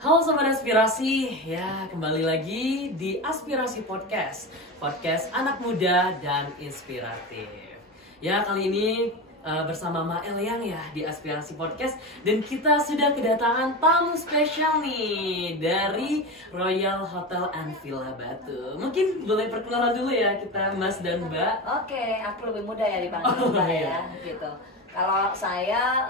Halo Sobat Aspirasi, ya kembali lagi di Aspirasi Podcast, podcast anak muda dan inspiratif. Ya kali ini bersama Mael Yang ya di Aspirasi Podcast, dan kita sudah kedatangan tamu spesial nih dari Royal Hotel and Villa Batu. Mungkin boleh perkenalan dulu ya kita Mas dan Mbak. Oke, aku lebih muda ya dipanggil Mbak ya, gitu. Kalau saya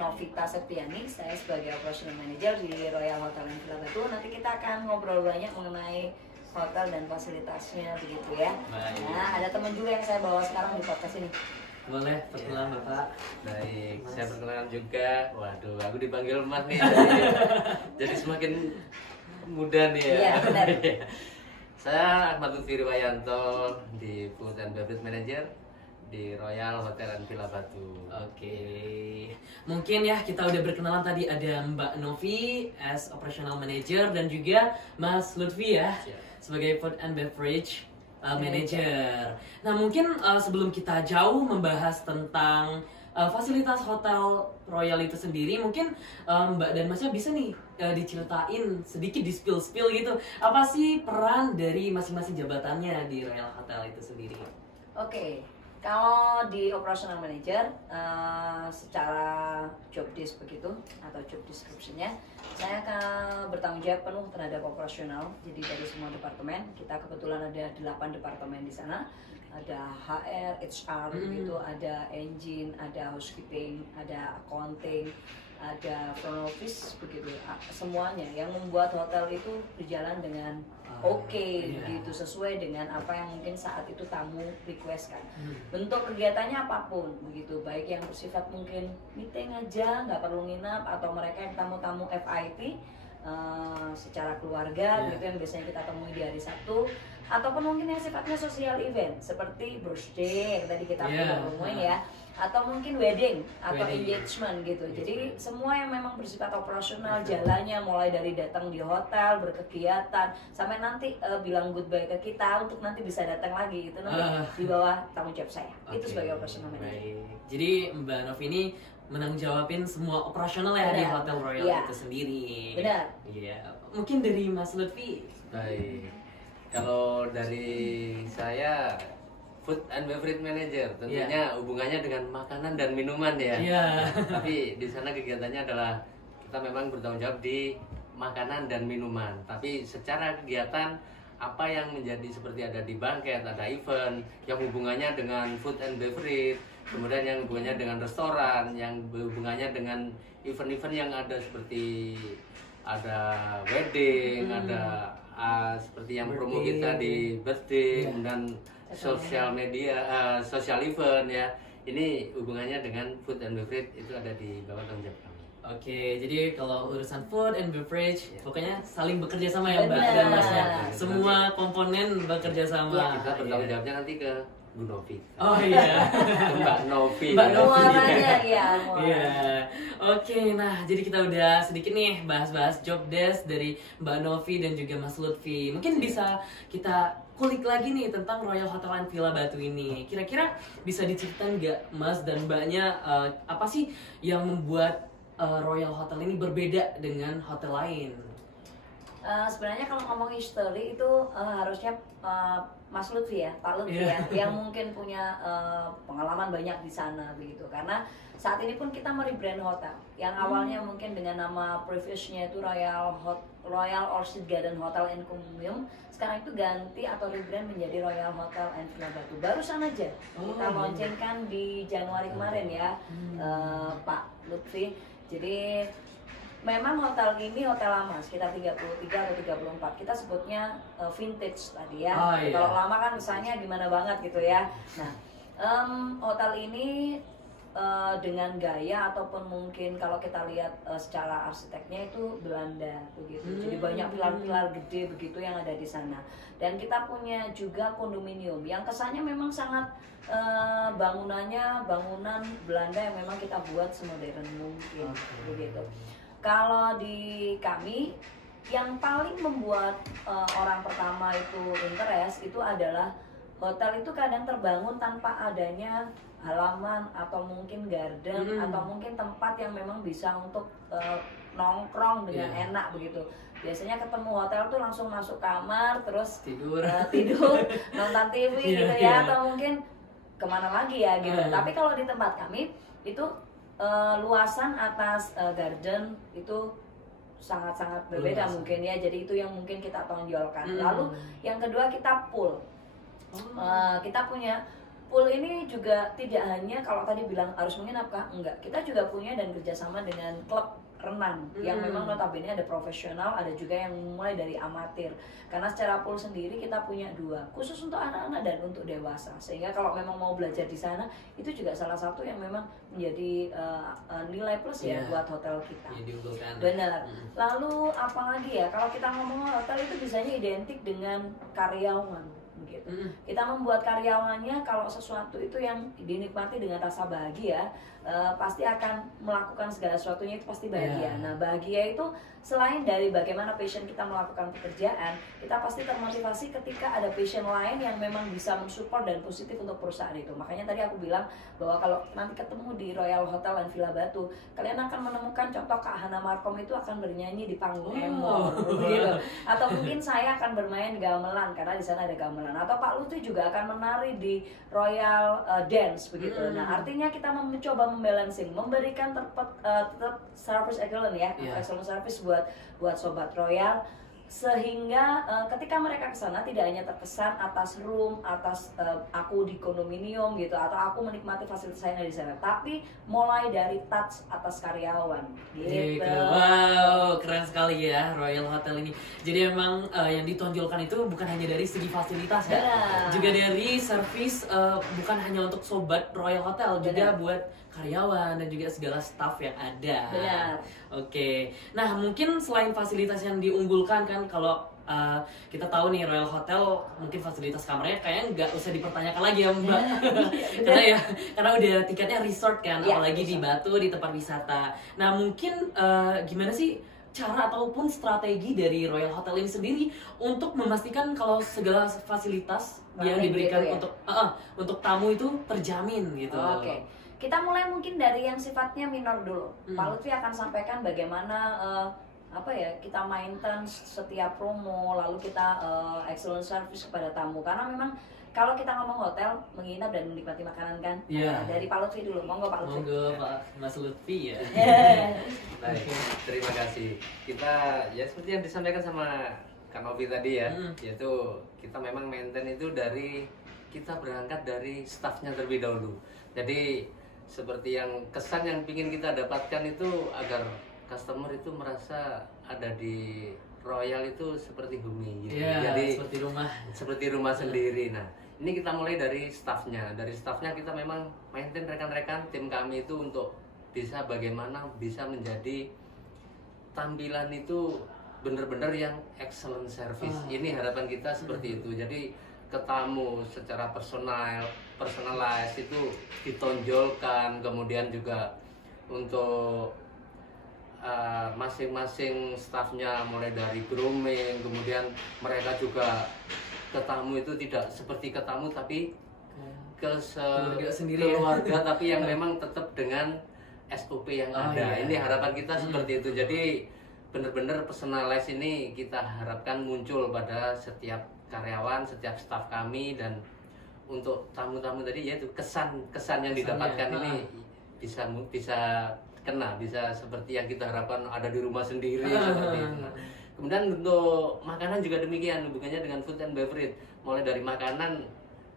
Novita Septiani, saya sebagai Operational Manager di Royal Hotel and Villa Batu. Nanti kita akan ngobrol banyak mengenai hotel dan fasilitasnya begitu ya. Baik. Nah, ada teman juga yang saya bawa sekarang di podcast ini. Boleh perkenalan Bapak. Baik, saya perkenalkan juga. Waduh, aku dipanggil Mas nih. Jadi semakin muda nih ya. Iya, benar. Saya Ahmad Lutfi Riwayanto di Food and Beverage Manager di Royal Hotel and Villa Batu. Oke, mungkin ya kita udah berkenalan tadi, ada Mbak Novi as Operational Manager dan juga Mas Lutfi ya sebagai Food and Beverage Manager. Nah mungkin sebelum kita jauh membahas tentang fasilitas Hotel Royal itu sendiri, mungkin Mbak dan Masnya bisa nih diceritain sedikit, di spill gitu, apa sih peran dari masing-masing jabatannya di Royal Hotel itu sendiri? Oke. Kalau di operational manager, secara job desk begitu atau job description-nya, saya akan bertanggung jawab penuh terhadap operasional. Jadi dari semua departemen, kita kebetulan ada 8 departemen di sana. Ada HR, HR begitu, ada engine, ada housekeeping, ada accounting, ada front office begitu. Semuanya yang membuat hotel itu berjalan dengan begitu, sesuai dengan apa yang mungkin saat itu tamu request kan. Bentuk kegiatannya apapun begitu, baik yang bersifat mungkin meeting aja, nggak perlu nginap, atau mereka yang tamu-tamu FIT secara keluarga gitu yang biasanya kita temui di hari Sabtu, ataupun mungkin yang sifatnya sosial event seperti birthday yang tadi kita ngomongin ya, atau mungkin wedding atau engagement gitu. Jadi semua yang memang bersifat operasional, jalannya mulai dari datang di hotel, berkegiatan, sampai nanti bilang goodbye ke kita untuk nanti bisa datang lagi, itu nanti di bawah tanggung jawab saya. Itu sebagai operational manager. Jadi Mbak Nov ini menanggung jawabin semua operasional ya di Hotel Royal itu sendiri. Benar. Iya. Mungkin dari Mas Lutfi. Baik. Kalau dari saya Food and Beverage Manager, tentunya hubungannya dengan makanan dan minuman ya. Tapi di sana kegiatannya adalah kita memang bertanggung jawab di makanan dan minuman. Tapi secara kegiatan apa yang menjadi seperti ada di banket, ada event yang hubungannya dengan food and beverage, kemudian yang hubungannya dengan restoran, yang hubungannya dengan event-event yang ada seperti ada wedding, ada seperti yang promo kita di birthday, kemudian sosial media, social event ya. Ini hubungannya dengan food and beverage, itu ada di bawah tanggung jawab kami. Oke, jadi kalau urusan food and beverage, pokoknya saling bekerja sama ya Mbak dan Masnya. Semua komponen bekerja sama. Kita bertanggung jawabnya nanti ke Bu Novi. Oh iya. Mbak Novi. Mbak Novi. Iya. Oke, nah jadi kita udah sedikit nih bahas-bahas job desk dari Mbak Novi dan juga Mas Lutfi. Mungkin bisa kita kulik lagi nih tentang Royal Hotel and Villa Batu ini. Kira-kira bisa diceritain nggak Mas dan Mbaknya apa sih yang membuat Royal Hotel ini berbeda dengan hotel lain? Sebenarnya kalau ngomong history itu harusnya Mas Lutfi ya, Pak Lutfi ya, yang mungkin punya pengalaman banyak di sana begitu. Karena saat ini pun kita merebrand hotel yang awalnya mungkin dengan nama previousnya itu Royal Orchid Garden Hotel and Condominium, sekarang itu ganti atau rebrand menjadi Royal Hotel and Villa Batu. Barusan aja kita launchingkan di Januari kemarin ya, Pak Lutfi. Jadi memang hotel ini hotel lama, sekitar 33 atau 34. Kita sebutnya vintage tadi ya. Kalau lama kan misalnya gimana banget gitu ya. Nah, hotel ini dengan gaya ataupun mungkin kalau kita lihat secara arsiteknya itu Belanda begitu. Jadi banyak pilar-pilar gede begitu yang ada di sana. Dan kita punya juga kondominium yang kesannya memang sangat bangunan Belanda yang memang kita buat semodern mungkin begitu. Kalau di kami yang paling membuat orang pertama itu interest itu adalah hotel itu kadang terbangun tanpa adanya halaman atau mungkin garden atau mungkin tempat yang memang bisa untuk nongkrong dengan enak begitu. Biasanya ketemu hotel tuh langsung masuk kamar terus tidur nonton TV gitu ya, atau mungkin kemana lagi ya gitu. Tapi kalau di tempat kami itu luasan atas garden itu sangat-sangat berbeda mungkin ya. Jadi itu yang mungkin kita tonjolkan. Lalu yang kedua kita pool. Kita punya pool ini juga tidak hanya kalau tadi bilang harus menginapkah, enggak. Kita juga punya dan kerjasama dengan klub renang yang memang notabene ada profesional, ada juga yang mulai dari amatir. Karena secara pool sendiri kita punya 2, khusus untuk anak-anak dan untuk dewasa. Sehingga kalau memang mau belajar di sana, itu juga salah satu yang memang menjadi nilai plus ya buat hotel kita. Benar. Lalu apalagi ya, kalau kita ngomong hotel itu biasanya identik dengan karyawan begitu. Kita membuat karyawannya kalau sesuatu itu yang dinikmati dengan rasa bahagia, pasti akan melakukan segala sesuatunya itu pasti bahagia. Nah, bahagia itu selain dari bagaimana passion kita melakukan pekerjaan, kita pasti termotivasi ketika ada passion lain yang memang bisa mensupport dan positif untuk perusahaan itu. Makanya tadi aku bilang bahwa kalau nanti ketemu di Royal Hotel dan Villa Batu, kalian akan menemukan contoh Kak Hana Markom itu akan bernyanyi di panggung Emor gitu. Atau mungkin saya akan bermain gamelan karena di sana ada gamelan. Atau Pak Lutfi juga akan menari di Royal Dance begitu. Nah, artinya kita mencoba membalancing, memberikan tetap service excellent ya, excellent service buat sobat Royal, sehingga ketika mereka ke sana tidak hanya terkesan atas room, atas aku di kondominium gitu, atau aku menikmati fasilitas yang ada di sana, tapi mulai dari touch atas karyawan gitu. Wow, keren sekali ya Royal Hotel ini. Jadi memang yang ditonjolkan itu bukan hanya dari segi fasilitas ya, juga dari service, bukan hanya untuk sobat Royal Hotel, juga buat karyawan dan juga segala staff yang ada. Benar. Oke. Nah, mungkin selain fasilitas yang diunggulkan kan, kalau kita tahu nih Royal Hotel mungkin fasilitas kamarnya kayaknya nggak usah dipertanyakan lagi ya Mbak. karena udah tiketnya resort kan, apalagi di Batu di tempat wisata. Nah, mungkin gimana sih cara ataupun strategi dari Royal Hotel ini sendiri untuk memastikan kalau segala fasilitas yang diberikan gitu ya? untuk tamu itu terjamin gitu. Oke. Kita mulai mungkin dari yang sifatnya minor dulu. Pak Lutfi akan sampaikan bagaimana kita maintenance setiap promo, lalu kita excellent service kepada tamu. Karena memang kalau kita ngomong hotel, menginap dan menikmati makanan kan, dari Pak Lutfi dulu. Monggo Pak Lutfi. Monggo Pak Mas Lutfi ya. Baik, terima kasih. Kita ya seperti yang disampaikan sama Kak Novi tadi ya, yaitu kita memang maintain itu dari kita berangkat dari staffnya terlebih dahulu. Jadi seperti yang kesan yang ingin kita dapatkan itu agar customer itu merasa ada di Royal itu seperti bumi gitu. Jadi seperti rumah sendiri. Nah, ini kita mulai dari staffnya. Dari staffnya kita memang maintain rekan-rekan tim kami itu untuk bisa bagaimana bisa menjadi tampilan itu benar-benar yang excellent service. Ini harapan kita seperti itu. Jadi ke tamu secara personalized itu ditonjolkan, kemudian juga untuk masing-masing staffnya mulai dari grooming, kemudian mereka juga ke tamu itu tidak seperti ke tamu tapi keluarga tapi yang memang tetap dengan SOP yang ada. Ini harapan kita seperti itu. Jadi benar-benar personalized ini kita harapkan muncul pada setiap karyawan, setiap staf kami, dan untuk tamu-tamu tadi yaitu kesan yang didapatkan ini bisa kena, bisa seperti yang kita harapkan ada di rumah sendiri seperti itu. Nah, kemudian untuk makanan juga demikian, hubungannya dengan food and beverage, mulai dari makanan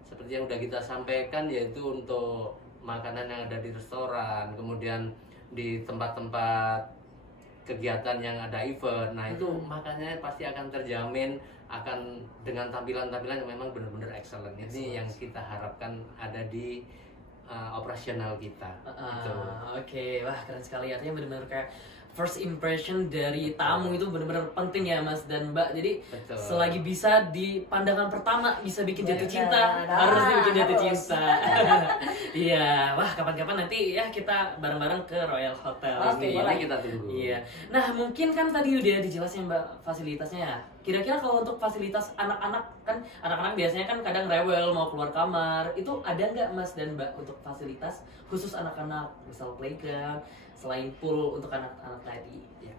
seperti yang udah kita sampaikan, yaitu untuk makanan yang ada di restoran, kemudian di tempat-tempat kegiatan yang ada event. Nah, itu makanannya pasti akan terjamin, akan dengan tampilan-tampilan yang memang benar-benar excellent. Ini yang kita harapkan ada di operasional kita. Oke, wah keren sekali. Artinya benar-benar kayak first impression dari tamu itu benar-benar penting ya Mas dan Mbak. Jadi selagi bisa di pandangan pertama bisa bikin jatuh cinta, harus dibikin jatuh cinta. Iya, wah kapan-kapan nanti ya kita bareng-bareng ke Royal Hotel. Oke, boleh kita tunggu. Iya. Nah, mungkin kan tadi udah dijelasin Mbak fasilitasnya ya. Kira-kira kalau untuk fasilitas anak-anak, kan anak-anak biasanya kan kadang rewel mau keluar kamar, itu ada nggak Mas dan Mbak untuk fasilitas khusus anak-anak, misal playground selain pool untuk anak-anak tadi? Ya.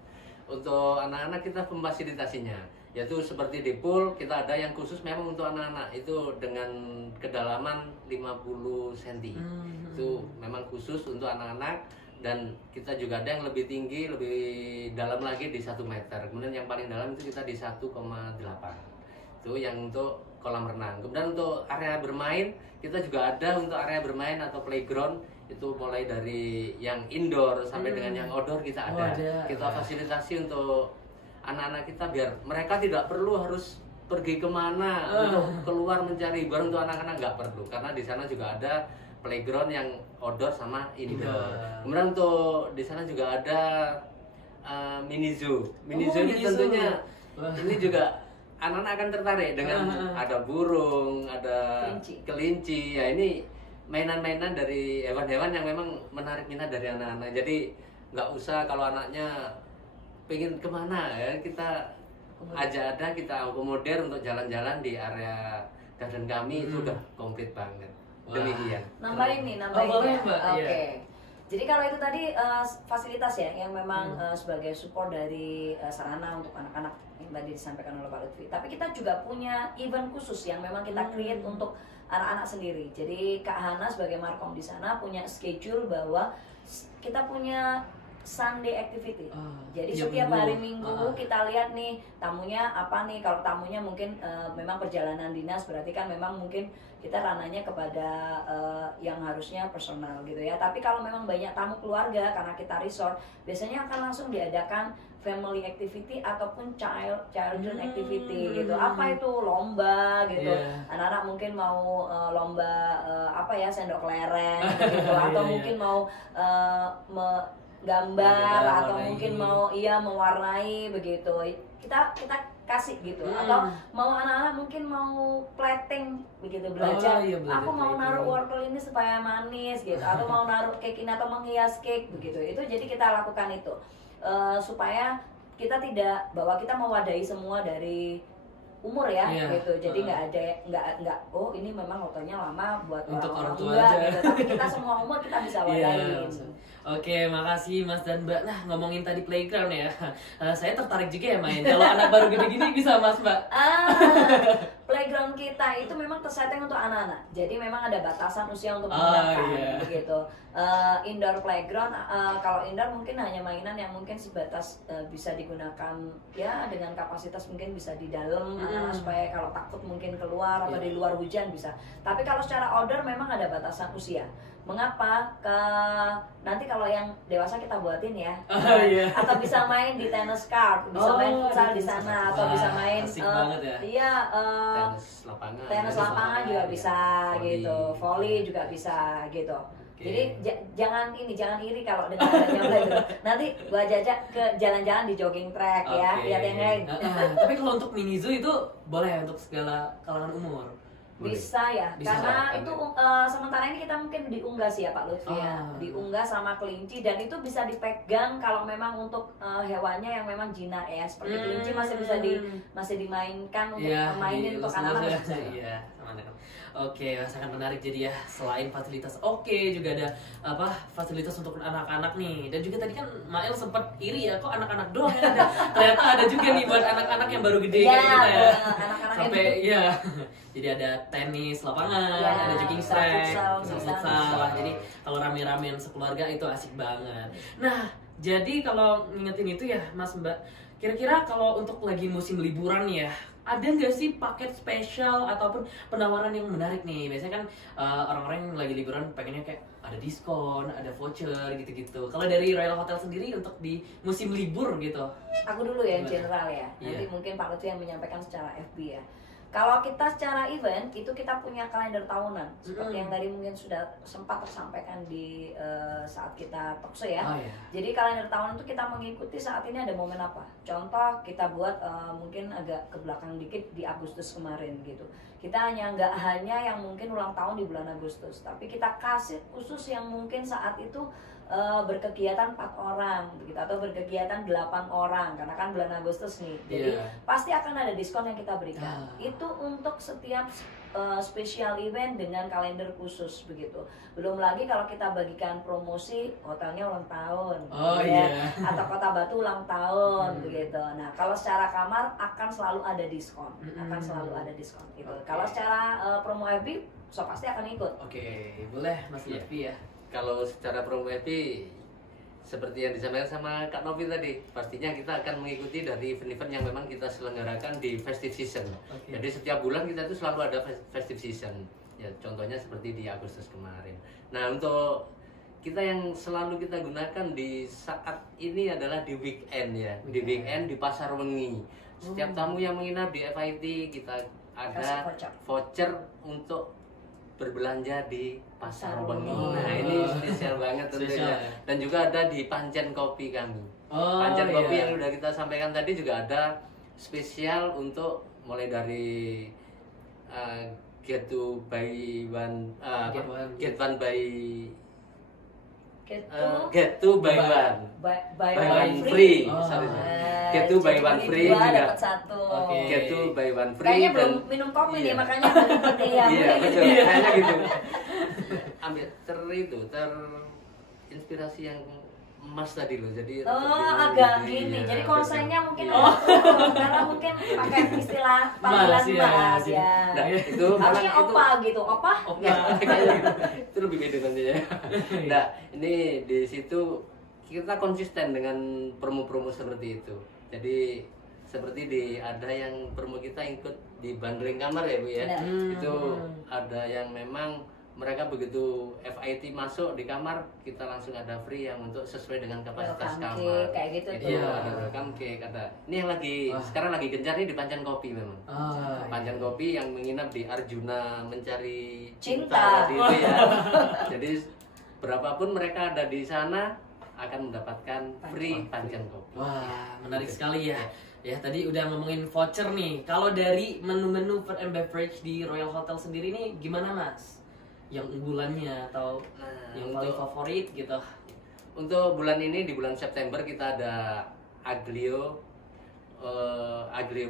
Untuk anak-anak kita memfasilitasinya, yaitu seperti di pool kita ada yang khusus memang untuk anak-anak, itu dengan kedalaman 50 cm. Itu memang khusus untuk anak-anak, dan kita juga ada yang lebih tinggi, lebih dalam lagi di 1 meter. Kemudian yang paling dalam itu kita di 1,8. Itu yang untuk kolam renang. Kemudian untuk area bermain, kita juga ada untuk area bermain atau playground, itu mulai dari yang indoor sampai dengan yang outdoor kita ada. Kita fasilitasi untuk anak-anak kita biar mereka tidak perlu harus pergi kemana untuk keluar mencari hiburan. Untuk anak-anak nggak perlu, karena di sana juga ada playground yang outdoor sama indoor. Kemudian untuk di sana juga ada mini zoo. Mini zoo ini tentunya ini juga anak-anak akan tertarik dengan ada burung, ada kelinci. Ya ini mainan-mainan dari hewan-hewan yang memang menarik minat dari anak-anak. Jadi nggak usah kalau anaknya pengen kemana ya, kita ajak ada, kita akomodir untuk jalan-jalan di area garden kami. Itu udah komplit banget. Demikian. Nambahin ya. Oke. Jadi kalau itu tadi fasilitas ya yang memang sebagai support dari sarana untuk anak-anak yang tadi disampaikan oleh Pak Lutfi. Tapi kita juga punya event khusus yang memang kita create untuk anak-anak sendiri. Jadi Kak Hana sebagai markom di sana punya schedule bahwa kita punya Sunday activity. Jadi setiap hari Minggu kita lihat nih tamunya apa nih. Kalau tamunya mungkin memang perjalanan dinas, berarti kan memang mungkin kita ranahnya kepada yang harusnya personal gitu ya. Tapi kalau memang banyak tamu keluarga karena kita resort, biasanya akan langsung diadakan family activity ataupun children activity gitu. Apa itu? Lomba gitu. Anak-anak mungkin mau lomba apa ya, sendok lereng gitu, atau mungkin mau gambar atau mungkin mau mewarnai begitu, kita kasih gitu. Atau mau anak-anak mungkin mau plating begitu, belajar aku mau naruh wortel ini supaya manis gitu, atau mau naruh cake ini atau menghias cake begitu. Itu jadi kita lakukan itu supaya kita tidak, bahwa kita mewadahi semua dari umur ya gitu. Jadi nggak oh ini memang waktunya lama buat orang tua gitu, tapi kita semua umur kita bisa wadahin. Oke, makasih Mas dan Mbak. Nah, ngomongin tadi playground ya, saya tertarik juga ya main. Kalau anak baru gede gini bisa Mas Mbak? Playground kita itu memang tersetting untuk anak-anak. Jadi memang ada batasan usia untuk menggunakan begitu. Indoor playground, kalau indoor mungkin hanya mainan yang mungkin sebatas bisa digunakan ya dengan kapasitas mungkin bisa di dalam, supaya kalau takut mungkin keluar atau di luar hujan bisa. Tapi kalau secara outdoor memang ada batasan usia. Mengapa? Nanti kalau yang dewasa kita buatin ya, atau bisa main di tennis court, bisa main futsal di sana, atau bisa main tenis lapangan juga bisa gitu, volley juga bisa gitu. Jadi jangan iri kalau dengan adanya playground. Nanti gua jajak ke jalan-jalan di jogging track ya, lihat yang lain. Tapi kalau untuk mini zoo itu boleh untuk segala kalangan umur. Bisa ya, karena itu sementara ini kita mungkin diunggah sih ya Pak Lutfi ya, diunggah sama kelinci, dan itu bisa dipegang kalau memang untuk hewannya yang memang jinak ya, seperti kelinci masih dimainkan untuk mainin untuk anak-anak. Oke, sangat menarik jadi ya. Selain fasilitas juga ada fasilitas untuk anak-anak nih. Dan juga tadi kan Mael sempat iri ya, kok anak-anak doang yang ada. Ternyata ada juga nih buat anak-anak yang baru gede kayak kita ya. Sampai jadi ada tenis lapangan, ada jogging track, futsal. Jadi kalau rame-ramean sekeluarga itu asik banget. Nah, jadi kalau ngingetin itu ya Mas Mbak, kira-kira kalau untuk lagi musim liburan ya, ada nggak sih paket spesial ataupun penawaran yang menarik nih? Biasanya kan orang-orang yang lagi liburan pengennya kayak ada diskon, ada voucher gitu-gitu. Kalau dari Royal Hotel sendiri untuk di musim libur gitu? Aku dulu ya, general ya. Nanti mungkin Pak Lutfi yang menyampaikan secara FB ya. Kalau kita secara event, itu kita punya kalender tahunan. Seperti yang tadi mungkin sudah sempat tersampaikan di saat kita talkshow ya. Jadi kalender tahunan itu kita mengikuti saat ini ada momen apa. Contoh kita buat mungkin agak ke belakang dikit di Agustus kemarin gitu. Kita nggak hanya yang mungkin ulang tahun di bulan Agustus, tapi kita kasih khusus yang mungkin saat itu berkegiatan 4 orang begitu, atau berkegiatan 8 orang karena kan bulan Agustus nih. Jadi pasti akan ada diskon yang kita berikan. Itu untuk setiap spesial event dengan kalender khusus begitu. Belum lagi kalau kita bagikan promosi hotelnya ulang tahun, atau Kota Batu ulang tahun begitu. Nah, kalau secara kamar akan selalu ada diskon, gitu. Kalau secara promo FB, so pasti akan ikut. Boleh Mas Lutfi ya. Kalau secara promo FB seperti yang disampaikan sama Kak Novi tadi, pastinya kita akan mengikuti dari event-event yang memang kita selenggarakan di festive season. Jadi setiap bulan kita itu selalu ada festive season. Ya, contohnya seperti di Agustus kemarin. Nah, untuk kita yang selalu kita gunakan di saat ini adalah di weekend ya. Di weekend di Pasar Wengi. Setiap tamu yang menginap di FIT kita ada voucher untuk berbelanja di Pasar Wengi. Nah, ini spesial banget tentunya. Dan juga ada di Pancen Kopi kami. Pancen Kopi yang udah kita sampaikan tadi juga ada spesial untuk mulai dari get one free. Get to buy one free juga. Dapat satu. Get to buy one free. Kayaknya belum minum kopi nih, makanya seperti yang. Iya, betul. Kayaknya gitu. Ambil terinspirasi yang emas tadi loh. Jadi agak gini. Jadi konsennya mungkin karena mungkin pakai istilah panggilan Mas ya. Nah, itu harusnya opa gitu. Opa? Itu lebih beda nanti ya. Nah, ini di situ kita konsisten dengan promo-promo seperti itu. Jadi seperti ada yang promo kita ikut di bundling kamar ya Bu ya. Itu ada yang memang mereka begitu FIT masuk di kamar, kita langsung ada free yang untuk sesuai dengan kapasitas kamar. Cake, kayak gitu tuh. Ada welcome cake, ada. Ini yang sekarang lagi gencar nih di Pancen Kopi memang. Pancen Kopi yang menginap di Arjuna Mencari Cinta tadi itu ya. Jadi berapapun mereka ada di sana akan mendapatkan free Pancen Kopi. Wah, menarik sekali ya. Ya, tadi udah ngomongin voucher nih. Kalau dari menu-menu food and beverage di Royal Hotel sendiri nih gimana Mas? Yang unggulannya atau yang paling favorit gitu? Untuk bulan ini, di bulan September kita ada Aglio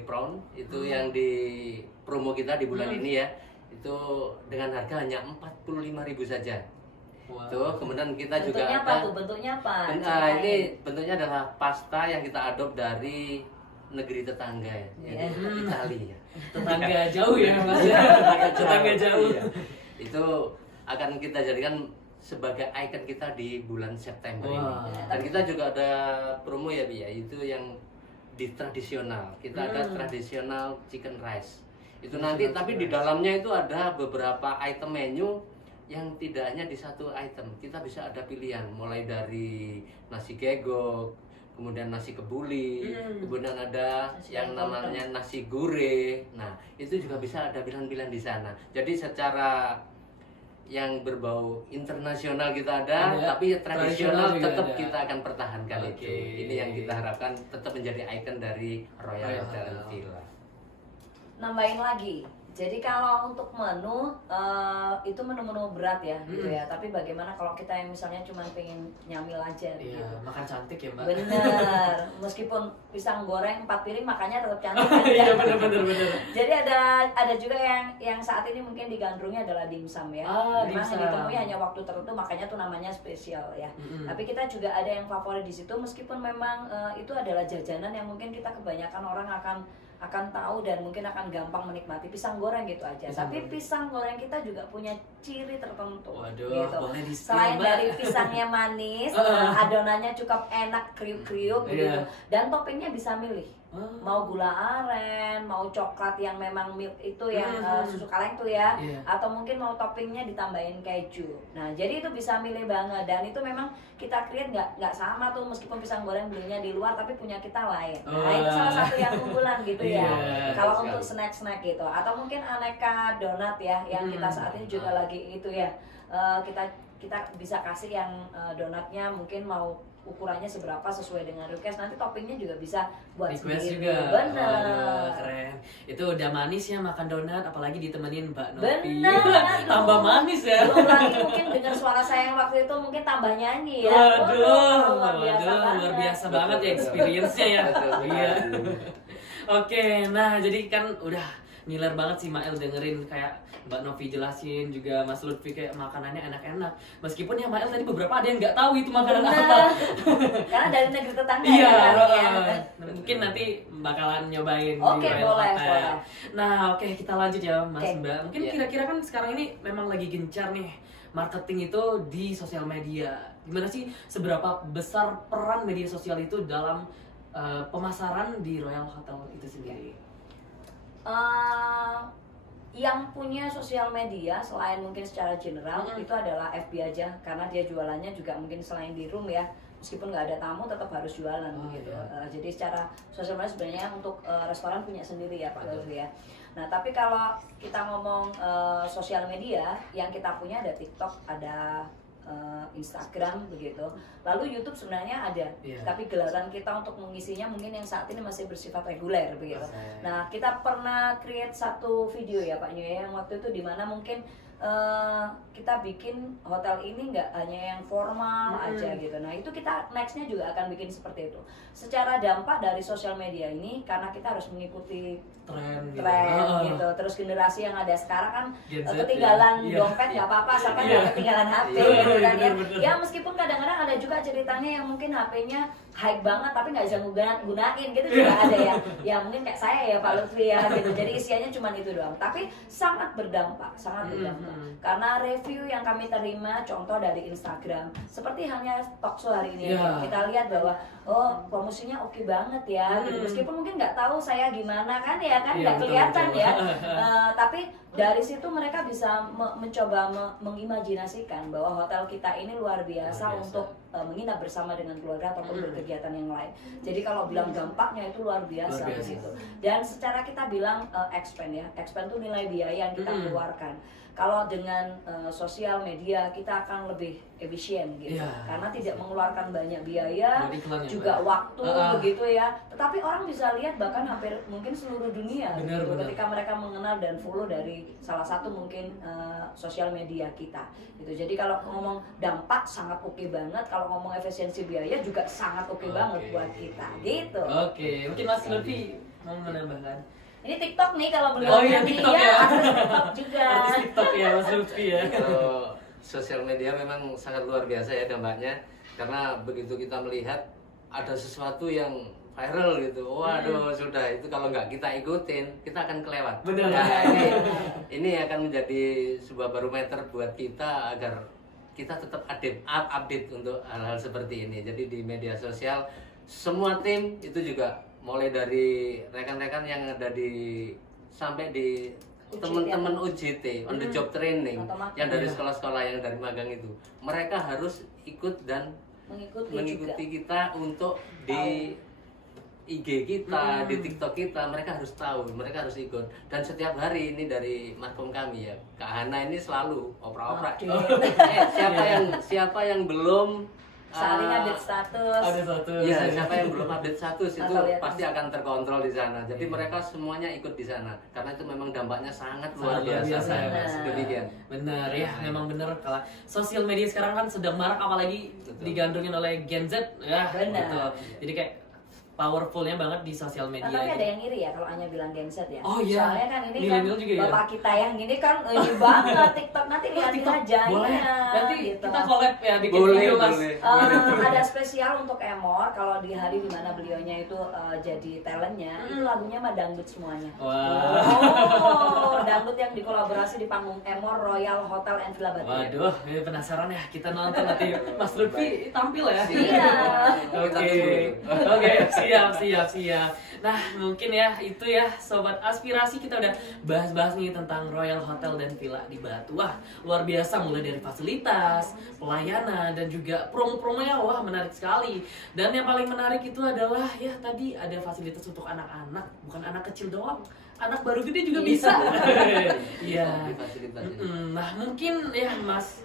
Prawn itu yang di promo kita di bulan ini ya. Itu dengan harga hanya 45.000 saja. Tuh, kemudian kita bentuknya juga bentuknya apa? Ini bentuknya adalah pasta yang kita adopt dari negeri tetangga ya, yaitu Italia. Tetangga jauh ya Mas. Tetangga jauh. Itu akan kita jadikan sebagai ikon kita di bulan September ini. Dan kita juga ada promo ya Bi ya, itu yang di tradisional. Kita ada tradisional chicken rice. Itu nanti tapi di dalamnya itu ada beberapa item menu yang tidak hanya di satu item. Kita bisa ada pilihan mulai dari nasi gegok, kemudian nasi kebuli, kemudian ada yang namanya nasi gurih. Nah, itu juga bisa ada pilihan-pilihan di sana. Jadi secara yang berbau internasional kita ada, tapi tradisional tetap kita akan pertahankan itu. Ini yang kita harapkan tetap menjadi ikon dari Royal Hotel & Villa. Nambahin lagi. Jadi kalau untuk menu itu menu-menu berat ya, gitu ya. Tapi bagaimana kalau kita yang misalnya cuma pengen nyamil aja, gitu. Makan cantik ya Mbak. Bener, meskipun pisang goreng 4 piring makannya tetap cantik. Iya bener. Jadi ada juga yang saat ini mungkin digandrungnya adalah dimsum ya. Memang ditemui hanya waktu tertentu, makanya tuh namanya spesial ya. Tapi kita juga ada yang favorit di situ, meskipun memang itu adalah jajanan yang mungkin kita kebanyakan orang akan tahu dan mungkin akan gampang menikmati pisang goreng gitu aja. Tapi pisang goreng kita juga punya ciri tertentu. Waduh, gitu. boleh di-spill, Selain Mbak. dari pisangnya manis, adonannya cukup enak, kriuk-kriuk gitu. Dan toppingnya bisa milih. Mau gula aren, mau coklat yang memang milk itu yang susu kaleng tuh ya, atau mungkin mau toppingnya ditambahin keju. Nah, jadi itu bisa milih banget, dan itu memang kita create nggak sama tuh, meskipun pisang goreng belinya di luar tapi punya kita lain. Nah, itu salah satu yang unggulan gitu ya. Kalau untuk snack-snack gitu, atau mungkin aneka donat ya, yang kita saat ini juga lagi itu ya, kita bisa kasih yang donatnya mungkin mau ukurannya seberapa sesuai dengan request. Nanti toppingnya juga bisa buat request sendiri. juga. Bener. Waduh, keren. Itu udah manis ya makan donat, apalagi ditemenin Mbak Novi. Bener. Tambah manis ya. Belum lagi mungkin dengan suara saya yang waktu itu mungkin tambah nyanyi ya. Waduh, luar biasa banget ya experience-nya ya. Iya. Oke, nah jadi kan udah ngiler banget sih Mael dengerin kayak Mbak Novi jelasin, juga Mas Lutfi kayak makanannya enak-enak. Meskipun ya Mael tadi beberapa ada yang nggak tahu itu makanan apa. Karena dari negeri tetangga iya, ya. Mungkin nanti bakalan nyobain Oke, di Royal boleh, Hotel. boleh. Nah, oke kita lanjut ya Mas Oke. Mbak. Mungkin kira-kira kan sekarang ini memang lagi gencar nih marketing itu di sosial media. Gimana sih seberapa besar peran media sosial itu dalam pemasaran di Royal Hotel itu sendiri? Yang punya sosial media selain mungkin secara general itu adalah FB aja, karena dia jualannya juga mungkin selain di room ya, meskipun nggak ada tamu tetap harus jualan gitu. Jadi secara sosial media sebenarnya untuk restoran punya sendiri ya Pak Lutfi ya. Nah tapi kalau kita ngomong sosial media yang kita punya ada TikTok, ada Instagram begitu. Lalu YouTube sebenarnya ada, tapi gelaran kita untuk mengisinya mungkin yang saat ini masih bersifat reguler begitu. Nah kita pernah create satu video ya Pak Nyo yang waktu itu dimana mungkin kita bikin hotel ini nggak hanya yang formal aja gitu. Nah itu kita nextnya juga akan bikin seperti itu. Secara dampak dari sosial media ini karena kita harus mengikuti tren gitu. Terus generasi yang ada sekarang kan ketinggalan dompet nggak apa-apa, asalkan nggak ketinggalan HP gitu kan ya. Ya meskipun kadang-kadang ada juga ceritanya yang mungkin HP-nya high banget tapi nggak bisa gunain gitu juga ada ya. Ya mungkin kayak saya ya Pak Lutfi ya gitu. Jadi isiannya cuma itu doang. Tapi sangat berdampak, karena review yang kami terima contoh dari Instagram seperti hanya talkshow hari ini kita lihat bahwa promosinya oke banget ya gitu. Meskipun mungkin nggak tahu saya gimana kan ya kan nggak kelihatan ya tapi dari situ mereka bisa mencoba mengimajinasikan bahwa hotel kita ini luar biasa untuk menginap bersama dengan keluarga ataupun berkegiatan yang lain. Jadi kalau bilang dampaknya itu luar biasa gitu. Dan secara kita bilang expand ya, expand itu nilai biaya yang kita keluarkan. Kalau dengan sosial media kita akan lebih efisien gitu, karena tidak mengeluarkan banyak biaya, juga waktu begitu ya. Tetapi orang bisa lihat bahkan hampir mungkin seluruh dunia gitu, ketika mereka mengenal dan follow dari salah satu mungkin sosial media kita gitu. Jadi kalau ngomong dampak sangat oke banget, kalau ngomong efisiensi biaya juga sangat oke banget buat kita gitu. Oke, mungkin Mas Lutfi mau menambahkan? Ini TikTok nih kalau beliau TikTok ya. Artis TikTok juga. Artis TikTok ya Mas Lutfi ya. Kalau sosial media memang sangat luar biasa ya dampaknya, karena begitu kita melihat ada sesuatu yang viral gitu, waduh sudah itu kalau nggak kita ikutin kita akan kelewat. Benar. Nah, ini akan menjadi sebuah barometer buat kita agar kita tetap update untuk hal-hal seperti ini. Jadi di media sosial semua tim itu juga mulai dari rekan-rekan yang ada di sampai di teman-teman UJT on the job training yang dari sekolah-sekolah yang dari magang itu, mereka harus ikut dan mengikuti kita untuk di IG kita, di TikTok kita, mereka harus tahu, mereka harus ikut. Dan setiap hari ini dari markom kami ya, Kak Hana ini selalu opera-opera. Siapa yang belum saling update status. Ya, siapa yang belum update status itu pasti akan terkontrol di sana. Jadi mereka semuanya ikut di sana karena itu memang dampaknya sangat luar biasa. Demikian. Benar ya, memang benar kalau sosial media sekarang kan sedang marak, apalagi digandrungin oleh Gen Z ya. Benar. Jadi kayak powerfulnya banget di sosial media. Tapi ada yang iri ya kalau hanya bilang Gen Z ya. Oh iya. Soalnya kan ini kan bapak kita yang gini kan ini banget TikTok, nanti lihat aja. Boleh. Nanti gitu. kita collab ya bikin video Mas. Ada spesial untuk Emor kalau di hari dimana beliaunya itu jadi talentnya, itu lagunya mah dangdut semuanya. Wow. Dangdut yang dikolaborasi di panggung Emor Royal Hotel and Villa Batu. Waduh, ini penasaran ya, kita nonton nanti Mas Lutfi tampil ya. Iya. Oke, siap. Nah, mungkin ya itu ya sobat aspirasi, kita udah bahas-bahas nih tentang Royal Hotel dan Villa di Batu. Wah, luar biasa, mulai dari fasilitas, pelayanan dan juga promo-promonya wah menarik sekali. Dan yang paling menarik itu adalah ya tadi ada fasilitas untuk anak-anak, bukan anak kecil doang. Anak baru gede juga bisa. Iya. Nah, mungkin ya Mas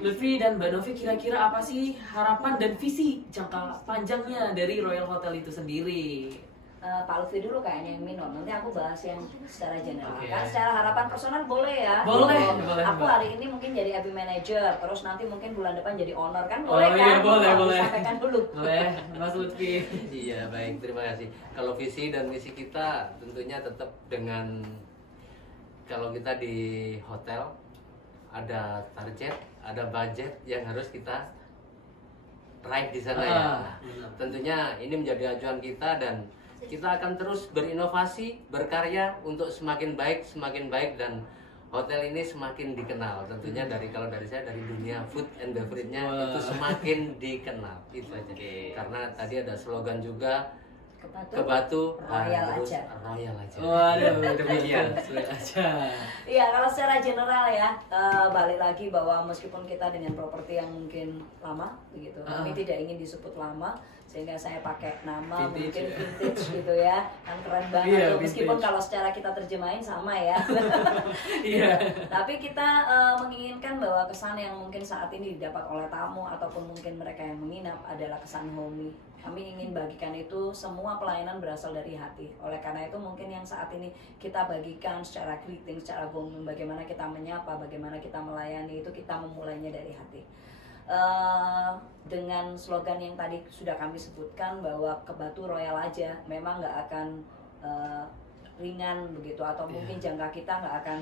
Lutfi dan Mbak Novi, kira-kira apa sih harapan dan visi jangka panjangnya dari Royal Hotel itu sendiri? Pak Lutfi dulu kayaknya yang minum, nanti aku bahas yang secara general. Oke. Kan secara harapan personal boleh ya. Boleh, Gitu. boleh, Aku Mbak. hari ini mungkin jadi AB manager, terus nanti mungkin bulan depan jadi owner kan Oh, boleh iya, kan? boleh, boleh. Sampaikan dulu. Boleh, Mas Lutfi. Iya, baik, terima kasih. Kalau visi dan misi kita tentunya tetap dengan, kalau kita di hotel ada target, ada budget yang harus kita raih di sana ya. Benar. Tentunya ini menjadi acuan kita dan kita akan terus berinovasi, berkarya untuk semakin baik dan hotel ini semakin dikenal. Tentunya kalau dari saya dari dunia food and beverage-nya itu semakin dikenal. Itu aja. Karena tadi ada slogan juga, ke Batu Royal harus aja. Royal aja. Waduh, Demikian. aja. Iya, kalau secara general ya, balik lagi bahwa meskipun kita dengan properti yang mungkin lama begitu, kami tidak ingin disebut lama, sehingga saya pakai nama Vintage, mungkin ya. vintage gitu ya, kan keren banget Iya, tuh, meskipun vintage. kalau secara kita terjemahin sama ya. Iya. Tapi kita menginginkan bahwa kesan yang mungkin saat ini didapat oleh tamu ataupun mungkin mereka yang menginap adalah kesan homey. Kami ingin bagikan itu semua pelayanan berasal dari hati. Oleh karena itu mungkin yang saat ini kita bagikan secara greeting, secara bagaimana kita menyapa, bagaimana kita melayani, itu kita memulainya dari hati. Dengan slogan yang tadi sudah kami sebutkan bahwa ke Batu Royal aja, memang nggak akan ringan begitu, atau mungkin jangka kita nggak akan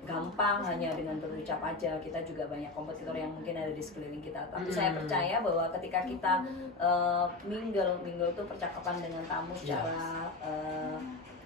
gampang hanya dengan berucap aja. Kita juga banyak kompetitor yang mungkin ada di sekeliling kita, tapi saya percaya bahwa ketika kita mingle tuh percakapan dengan tamu secara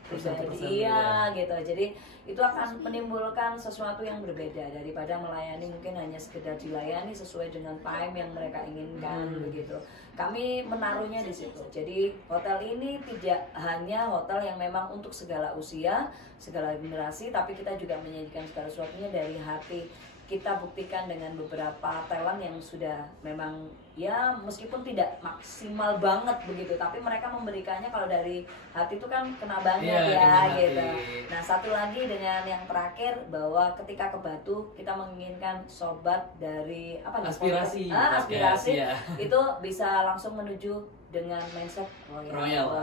pribadi, iya gitu. Jadi itu akan menimbulkan sesuatu yang berbeda daripada melayani mungkin hanya sekedar dilayani sesuai dengan time yang mereka inginkan begitu. Kami menaruhnya di situ. Jadi hotel ini tidak hanya hotel yang memang untuk segala usia, segala generasi, tapi kita juga menyajikan segala sesuatunya dari hati. Kita buktikan dengan beberapa talent yang sudah memang ya meskipun tidak maksimal banget begitu, tapi mereka memberikannya kalau dari hati itu kan kena banget ya gitu. Nah, satu lagi dengan yang terakhir bahwa ketika ke Batu kita menginginkan sobat dari apa nih? Aspirasi. Aspirasi Iya. itu bisa langsung menuju dengan mindset Royal.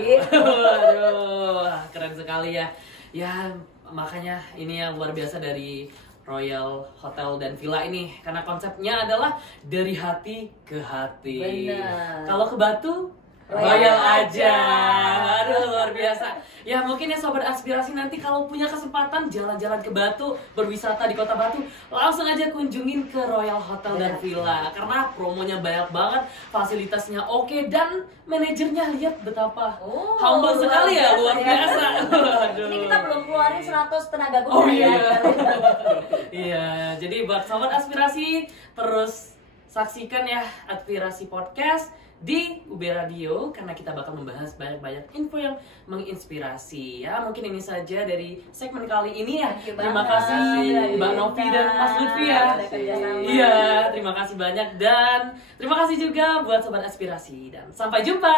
Gitu. Waduh, keren sekali ya. Ya, makanya ini yang luar biasa dari Royal Hotel dan Villa ini, karena konsepnya adalah dari hati ke hati. Benar. Kalau ke Batu Royal aja. Aduh, luar biasa. Ya mungkin ya sobat aspirasi, nanti kalau punya kesempatan jalan-jalan ke Batu, berwisata di kota Batu, langsung aja kunjungin ke Royal Hotel dan Villa, karena promonya banyak banget, fasilitasnya oke, dan manajernya lihat betapa humble sekali ya, luar biasa. Aduh. Ini kita belum keluarin 100 tenaga guna Oh iya. ya. Iya, jadi buat sobat aspirasi terus saksikan ya Aspirasi Podcast di UB Radio, karena kita bakal membahas banyak-banyak info yang menginspirasi ya. Mungkin ini saja dari segmen kali ini ya. Terima kasih Mbak Novi dan Mas Lutfi ya. Iya, terima kasih banyak dan terima kasih juga buat sobat aspirasi dan sampai jumpa.